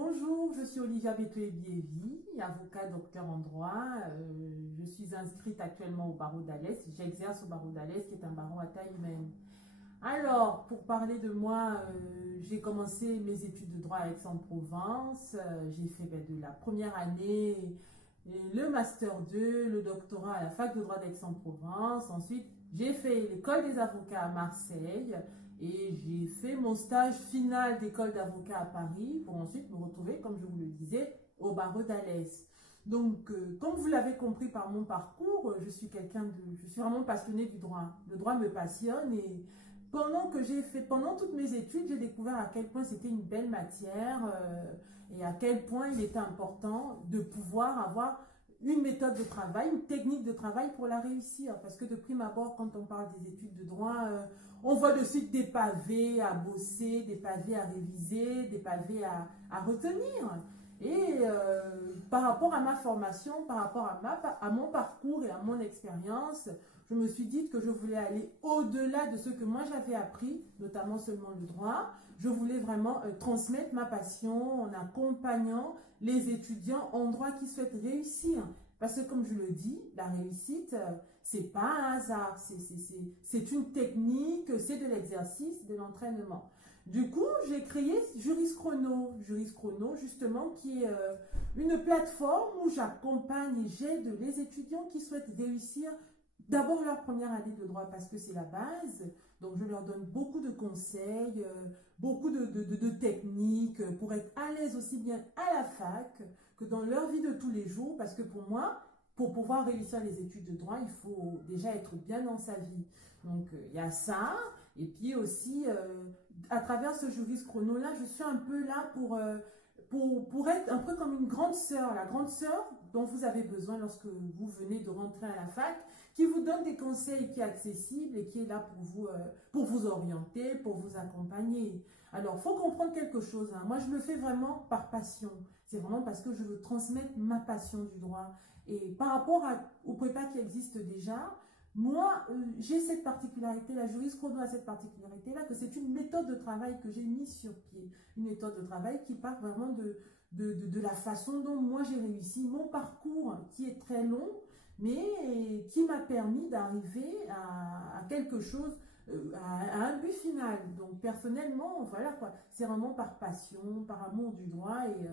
Bonjour, je suis Olivia Betoé-Biévi, avocat docteur en droit. Je suis inscrite actuellement au barreau d'Alès. J'exerce au barreau d'Alès, qui est un barreau à taille humaine. Alors, pour parler de moi, j'ai commencé mes études de droit à Aix-en-Provence. J'ai fait de la première année le master 2, le doctorat à la fac de droit d'Aix-en-Provence. Ensuite, j'ai fait l'école des avocats à Marseille. Et j'ai fait mon stage final d'école d'avocat à Paris pour ensuite me retrouver, comme je vous le disais, au barreau d'Alès. Donc, comme vous l'avez compris par mon parcours, je suis vraiment passionnée du droit. Le droit me passionne et pendant toutes mes études, j'ai découvert à quel point c'était une belle matière et à quel point il était important de pouvoir avoir une méthode de travail, une technique de travail pour la réussir. Parce que de prime abord, quand on parle des études de droit, on voit de suite des pavés à bosser, des pavés à réviser, des pavés à retenir. Et par rapport à ma formation, par rapport à mon parcours et à mon expérience, je me suis dit que je voulais aller au-delà de ce que moi j'avais appris, notamment seulement le droit. Je voulais vraiment transmettre ma passion en accompagnant les étudiants en droit qui souhaitent réussir. Parce que comme je le dis, la réussite, c'est pas un hasard, c'est une technique, c'est de l'exercice, de l'entraînement. Du coup, j'ai créé Juris Chrono. Juris Chrono, justement, qui est une plateforme où j'accompagne et j'aide les étudiants qui souhaitent réussir d'abord leur première année de droit parce que c'est la base. Donc, je leur donne beaucoup de conseils, beaucoup de techniques pour être à l'aise aussi bien à la fac que dans leur vie de tous les jours. Parce que pour moi, pour pouvoir réussir les études de droit, il faut déjà être bien dans sa vie. Donc, il y a ça. Et puis aussi, à travers ce Juris Chrono-là, je suis un peu là pour être un peu comme une grande sœur, la grande sœur dont vous avez besoin lorsque vous venez de rentrer à la fac, qui vous donne des conseils, qui est accessible et qui est là pour vous orienter, pour vous accompagner. Alors, il faut comprendre quelque chose. Hein. Moi, je le fais vraiment par passion. C'est vraiment parce que je veux transmettre ma passion du droit. Et par rapport aux prépas qui existent déjà, moi, j'ai cette particularité, la Juris Chrono a cette particularité-là, que c'est une méthode de travail que j'ai mise sur pied. Une méthode de travail qui part vraiment de la façon dont moi j'ai réussi mon parcours, qui est très long, mais qui m'a permis d'arriver à quelque chose, à un but final. Donc personnellement, voilà quoi, c'est vraiment par passion, par amour du droit et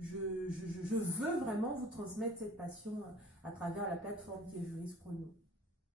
je veux vraiment vous transmettre cette passion à travers la plateforme qui est Juris Chrono.